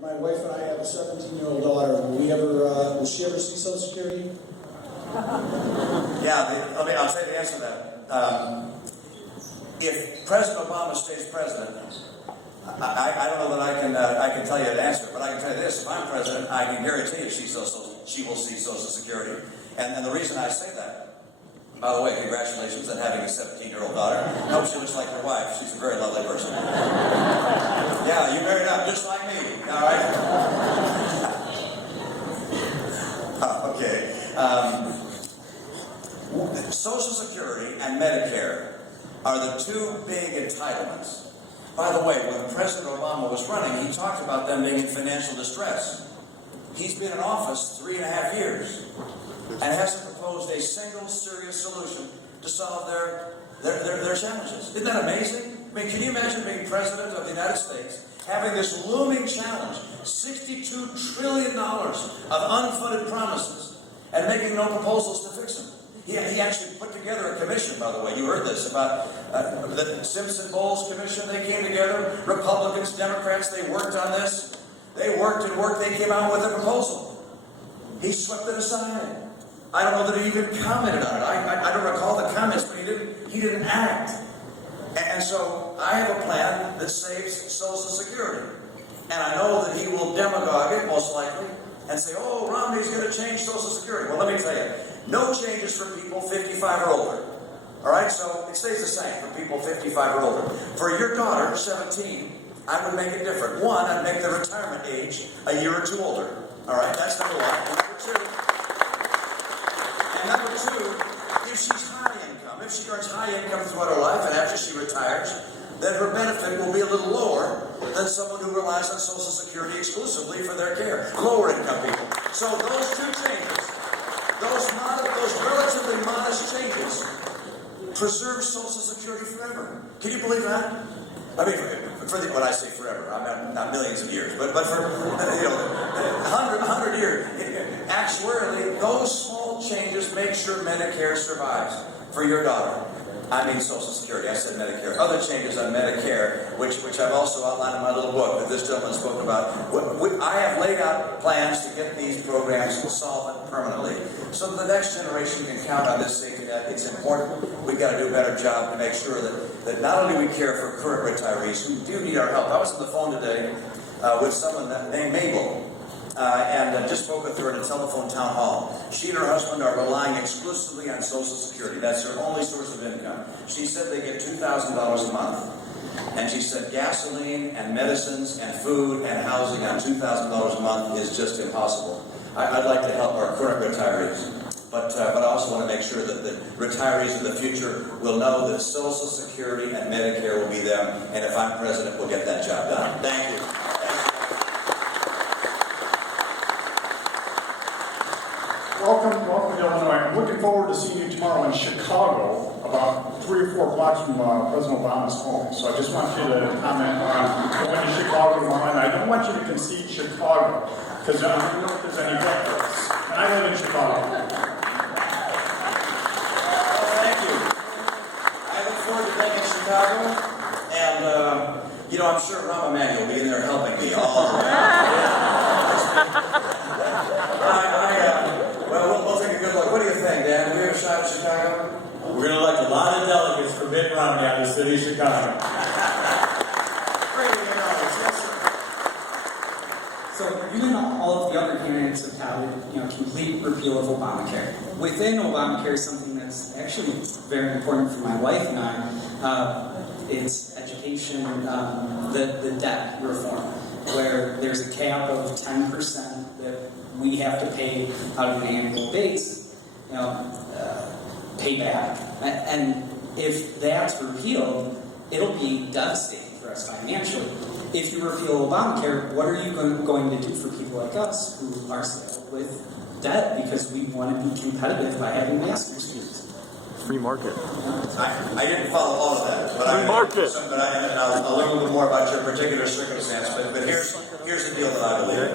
my wife and I have a 17-year-old daughter. Will she ever see Social Security? Yeah, I'll tell you the answer to that. If President Obama stays president, I don't know that I can tell you the answer, but I can tell you this: if I'm president, I can guarantee you she will see Social Security. And the reason I say that, by the way, congratulations on having a 17-year-old daughter. I hope she looks like your wife. She's a very lovely person. Yeah, you married up just like me. All right. Okay. Social Security and Medicare are the two big entitlements. By the way, when President Obama was running, he talked about them being in financial distress. He's been in office 3.5 years and hasn't proposed a single serious solution to solve their challenges. Isn't that amazing? I mean, can you imagine being president of the United States, having this looming challenge, $62 trillion of unfunded promises, and making no proposals to fix them? He actually put together a commission, by the way. You heard this about the Simpson-Bowles Commission. They came together, Republicans, Democrats, they worked on this. They worked and worked. They came out with a proposal. He swept it aside. I don't know that he even commented on it. I don't recall the comments, but he didn't act. And so I have a plan that saves Social Security. And I know that he will demagogue it, most likely, and say, oh, Romney's going to change Social Security. Well, let me tell you, no changes for people 55 or older. All right, so it stays the same for people 55 or older. For your daughter, 17, I would make it different. One, I'd make the retirement age a year or two older. All right, that's number one. And number two, if she's high income, if she earns high income throughout her life and after she retires, then her benefit will be a little lower than someone who relies on Social Security exclusively for their care. Lower income people. So those two changes, those relatively modest changes, preserve Social Security forever. Can you believe that? I mean, when I say forever, I'm not millions of years, but for 100 years. Actuarially, those small changes make sure Medicare survives for your daughter. I mean Social Security. I said Medicare. Other changes on Medicare, which I've also outlined in my little book that this gentleman spoke about. I have laid out plans to get these programs solvent permanently, so that the next generation can count on this safety net. It's important. We've got to do a better job to make sure that not only do we care for current retirees who do need our help. I was on the phone today with someone named Mabel. And just spoke with her at a telephone town hall. She and her husband are relying exclusively on Social Security. That's their only source of income. She said they get $2,000 a month. And she said gasoline and medicines and food and housing on $2,000 a month is just impossible. I'd like to help our current retirees. But I also want to make sure that the retirees in the future will know that Social Security and Medicare will be them. And if I'm president, we'll get that job done. Thank you. Welcome to Illinois. I'm looking forward to seeing you tomorrow in Chicago, about 3 or 4 blocks from President Obama's home. So I just want you to comment on going to Chicago tomorrow. And I don't want you to concede Chicago, because I don't know if there's any difference. And I live in Chicago. Well, thank you. I look forward to being in Chicago. And, I'm sure Rahm Emanuel will be in there helping me all the way. We'll take a good look. What do you think, Dan? Have we ever shot at Chicago? We're going to elect a lot of delegates for Mitt Romney out of the city of Chicago. Great to hear all this. Yes, sir. So even all of the other candidates have touted, complete repeal of Obamacare. Within Obamacare, something that's actually very important for my wife and I, it's education, the debt reform, where there's a cap of 10% that we have to pay out of an annual base, pay back. And if that's repealed, it'll be devastating for us financially. If you repeal Obamacare, what are you going to do for people like us who are saddled with debt because we want to be competitive by having master's degrees? Free market. I didn't follow all of that, but I'll learn a little bit more about your particular circumstance. But here's the deal that I believe.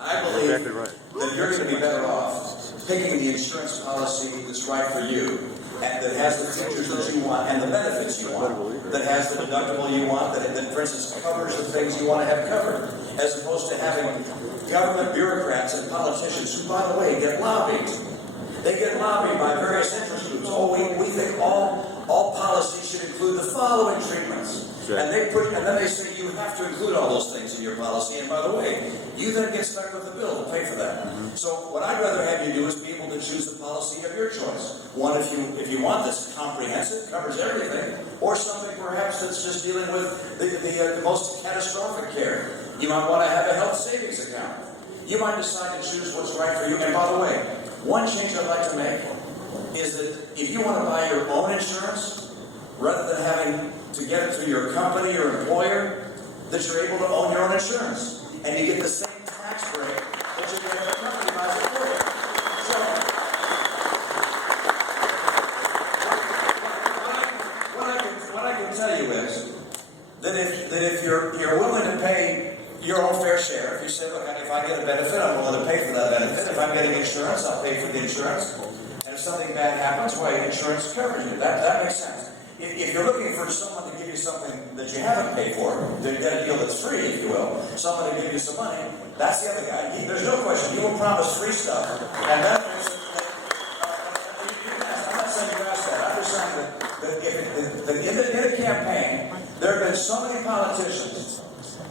I believe exactly right. that you're going to be better off picking the insurance policy that's right for you and that has the features that you want and the benefits you want, that has the deductible you want, that for instance covers the things you want to have covered, as opposed to having government bureaucrats and politicians who, by the way, get lobbied. They get lobbied by various interest groups. Oh, we think all policies should include the following treatments. And then they say you have to include all those things in your policy. And by the way, you then get stuck with the bill to pay for that. So what I'd rather have you do is be able to choose the policy of your choice. One, if you want this comprehensive, covers everything, or something perhaps that's just dealing with the most catastrophic care. You might want to have a health savings account. You might decide to choose what's right for you. And by the way, one change I'd like to make is that if you want to buy your own insurance, rather than having to get it through your company or employer, that you're able to own your own insurance. And you get the same tax break that you get if the company buys it for you. So, what I can tell you is that if you're willing to pay your own fair share, if you say, look, if I get a benefit, I'm willing to pay for that benefit. If I'm getting insurance, I'll pay for the insurance. And if something bad happens, well, insurance covers you. That makes sense. If you're looking for someone to give you something that you haven't paid for, to get a deal that's free, if you will, someone to give you some money, that's the other guy. There's no question. He will promise free stuff. And that means I'm not saying you asked that. I'm just saying that in a campaign, there have been so many politicians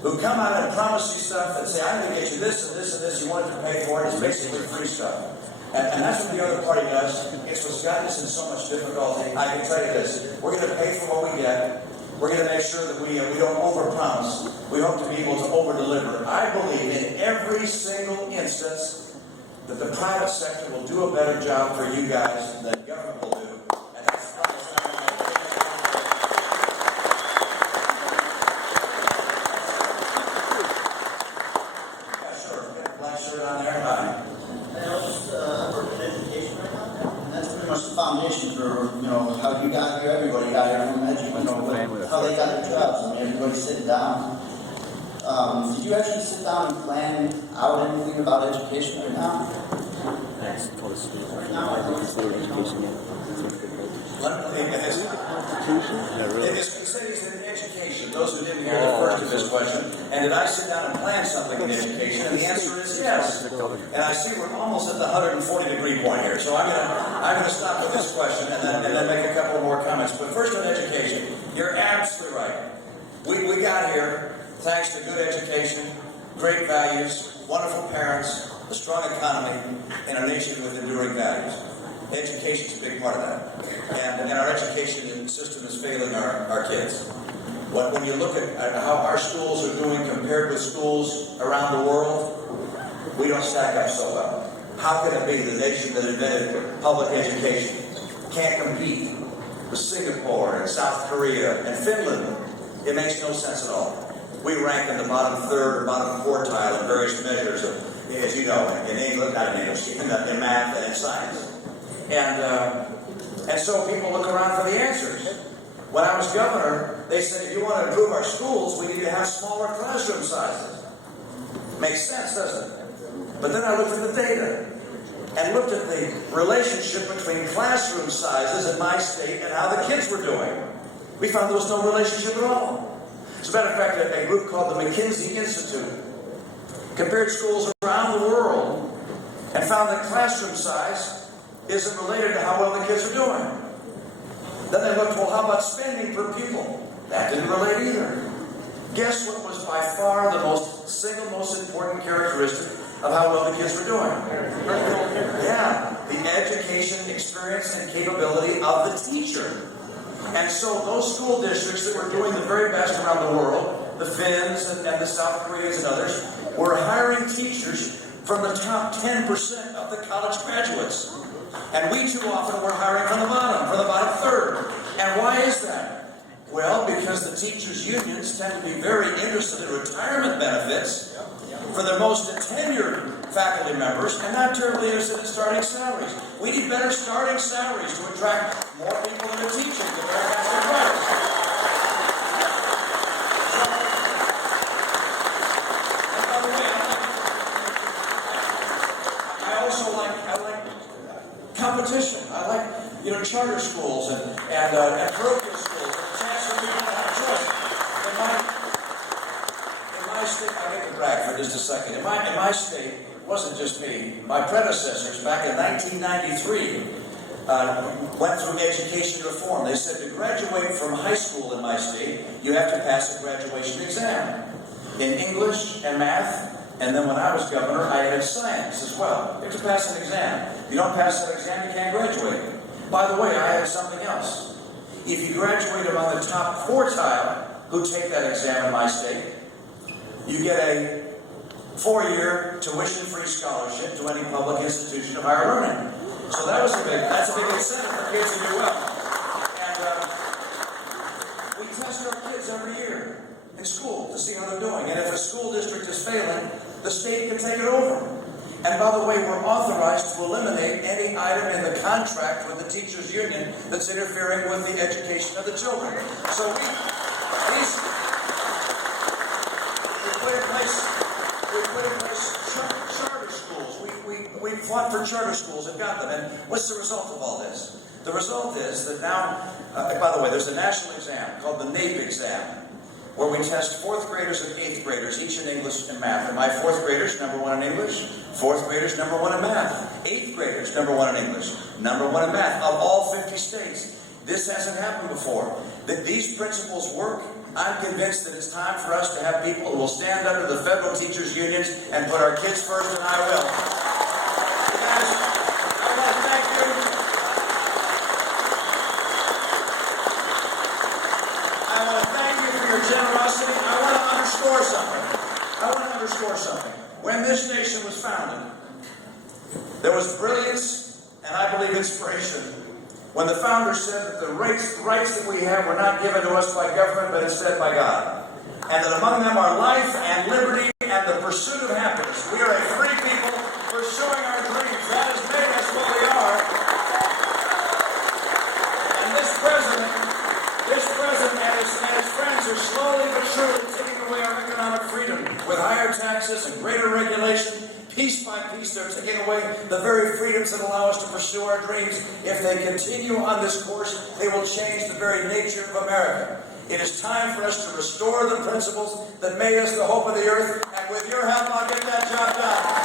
who come out and promise you stuff that say, I'm going to get you this and this and this you wanted to pay for it. It's basically free stuff. And that's what the other party does. It's what's gotten us in so much difficulty. I can tell you this. We're going to pay for what we get. We're going to make sure that we don't overpromise. We hope to be able to overdeliver. I believe in every single instance that the private sector will do a better job for you guys than government will do. And that's yeah, sure. Get a black shirt on there. Hi. I work in education right now, and that's pretty much the foundation for, how you got here, everybody got here from education, how they got their jobs. I mean, everybody sitting down. Did you actually sit down and plan out anything about education right now? Right now, I don't think It's in education. Those who didn't hear the first of this question, and did I sit down and plan something in education? And the answer is yes. And I see we're almost at the 140-degree point here, so I'm gonna stop with this question and then make a couple more comments. But first on education, you're absolutely right. We got here thanks to good education, great values, wonderful parents, a strong economy, and a nation with enduring values. Education is a big part of that. And our education system is failing our kids. When you look at how our schools are doing compared with schools around the world, we don't stack up so well. How can it be the nation that invented public education can't compete with Singapore and South Korea and Finland? It makes no sense at all. We rank in the bottom third or bottom quartile in various measures of, as you know, in English, not in English, in math and in science. And so people look around for the answers. When I was governor, they said, if you want to improve our schools, we need to have smaller classroom sizes. Makes sense, doesn't it? But then I looked at the data and looked at the relationship between classroom sizes in my state and how the kids were doing. We found there was no relationship at all. As a matter of fact, a group called the McKinsey Institute compared schools around the world and found that classroom size isn't related to how well the kids are doing. Then they looked, well, how about spending per pupil? That didn't relate either. Guess what was by far the single most important characteristic of how well the kids were doing? Yeah, the education, experience, and capability of the teacher. And so those school districts that were doing the very best around the world, the Finns and the South Koreans and others, were hiring teachers from the top 10% of the college graduates. And we too often were hiring from the bottom third. And why is that? Well, because the teachers' unions tend to be very interested in retirement benefits for their most tenured faculty members and not terribly interested in starting salaries. We need better starting salaries to attract more people into teaching at a very faster price. And by the way, I like competition. I like, charter schools and parochial schools, and a chance for people to have choice. In my state, I get to brag for just a second. In my state, it wasn't just me. My predecessors back in 1993 went through education reform. They said to graduate from high school in my state, you have to pass a graduation exam in English and math. And then when I was governor, I had science as well. You have to pass an exam. If you don't pass that exam, you can't graduate. By the way, I had something else. If you graduate among the top quartile who take that exam in my state, you get a 4-year tuition-free scholarship to any public institution of higher learning. So that's a big incentive for kids to do well. And we test our kids every year in school to see how they're doing. And if a school district is failing, the state can take it over. And by the way, we're authorized to eliminate any item in the contract with the teachers' union that's interfering with the education of the children. So we put in place charter schools. We fought for charter schools and got them. And what's the result of all this? The result is that now, by the way, there's a national exam called the NAEP exam, where we test 4th graders and 8th graders, each in English and math. And my 4th graders, #1 in English. 4th graders, #1 in math. 8th graders, #1 in English. #1 in math, of all 50 states. This hasn't happened before. That these principles work. I'm convinced that it's time for us to have people who will stand under the federal teachers' unions and put our kids first, and I will. Guys, I want to thank you. I want to thank you for your generosity. I want to underscore something. When this nation was founded, there was brilliance and I believe inspiration when the founders said that the rights that we have were not given to us by government, but instead by God. And that among them are life and liberty and the pursuit of happiness. We are a free people pursuing our dreams. That has made us what we are. And this president and his friends are slowly but surely taking away our economic freedom with higher taxes and greater regulation. Piece by piece, they're taking away the very freedoms that allow us to pursue our dreams. If they continue on this course, they will change the very nature of America. It is time for us to restore the principles that made us the hope of the earth, and with your help, I'll get that job done.